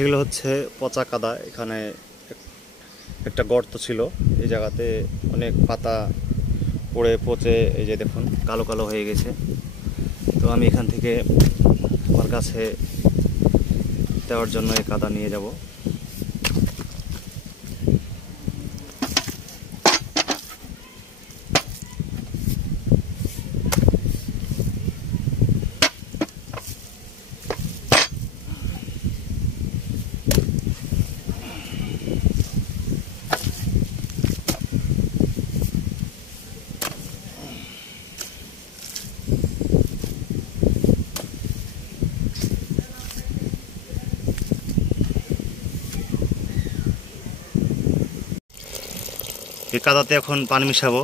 এগুলো হচ্ছে পচা কাদা। এখানে একটা গর্ত ছিল, এই জায়গাতে অনেক পাতা পড়ে পচে এই যে দেখুন কালো কালো হয়ে গেছে। তো আমি এখান থেকে আমার কাছে দেওয়ার জন্য এই কাদা নিয়ে যাব। এই কাদাতে এখন পানি মিশাবো,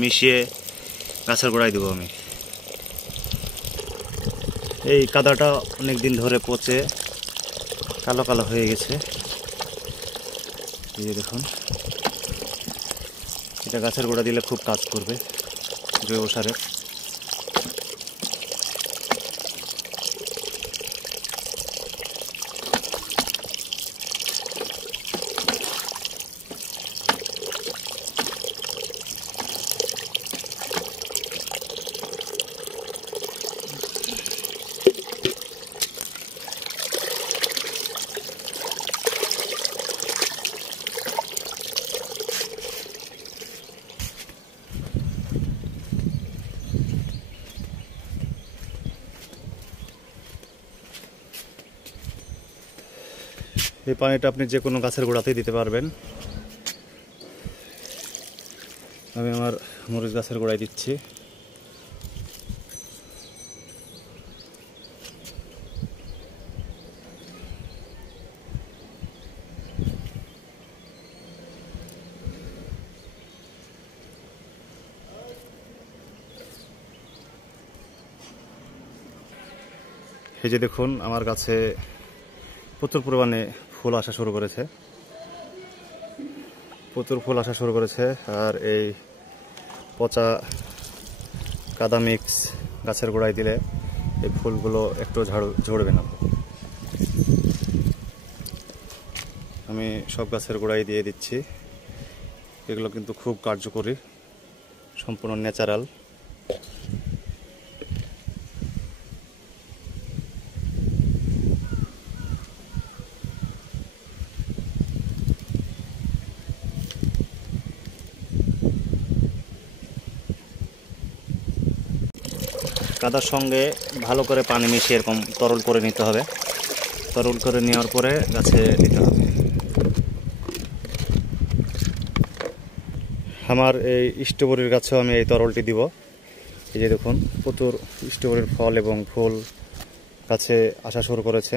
মিশিয়ে গাছের গোড়ায় দেবো আমি। এই কাদাটা অনেক দিন ধরে পচে কালো কালো হয়ে গেছে, এই যে দেখুন। এটা গাছের গোড়া দিলে খুব কাজ করবে জৈব সারের। এই পানিটা আপনি যে কোনো গাছের গোড়াতেই দিতে পারবেন। আমি আমার মরিচ গাছের গোড়ায় দিচ্ছি। এই যে দেখুন আমার গাছে প্রচুর পরিমাণে ফুল আসা শুরু করেছে, আর এই পচা কাদা মিক্স গাছের গোড়ায় দিলে এই ফুলগুলো একটু ঝরবে না। আমি সব গাছের গোড়ায় দিয়ে দিচ্ছি। এগুলো কিন্তু খুব কার্যকরী, সম্পূর্ণ ন্যাচারাল। কাদার সঙ্গে ভালো করে পানি মিশিয়ে এরকম তরল করে নিতে হবে। তরল করে নেওয়ার পরে গাছে দিতে হবে। আমার এই স্ট্রবেরির গাছেও আমি এই তরলটি দিব। এই যে দেখুন প্রচুর স্ট্রবেরির ফল এবং ফুল গাছে আসা শুরু করেছে।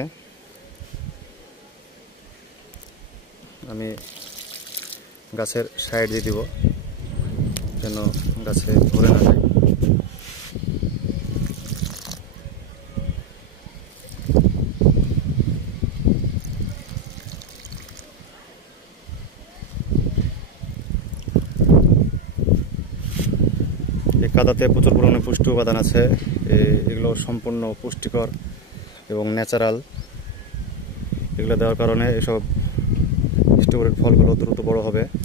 আমি গাছের সাইড দিয়ে দিব যেন গাছে ভরে না যায়। এই কাদাতে প্রচুর পরিমাণে পুষ্টি উপাদান আছে। এগুলো সম্পূর্ণ পুষ্টিকর এবং ন্যাচারাল। এগুলো দেওয়ার কারণে এসব স্ট্রবেরির ফলগুলো দ্রুত বড় হবে।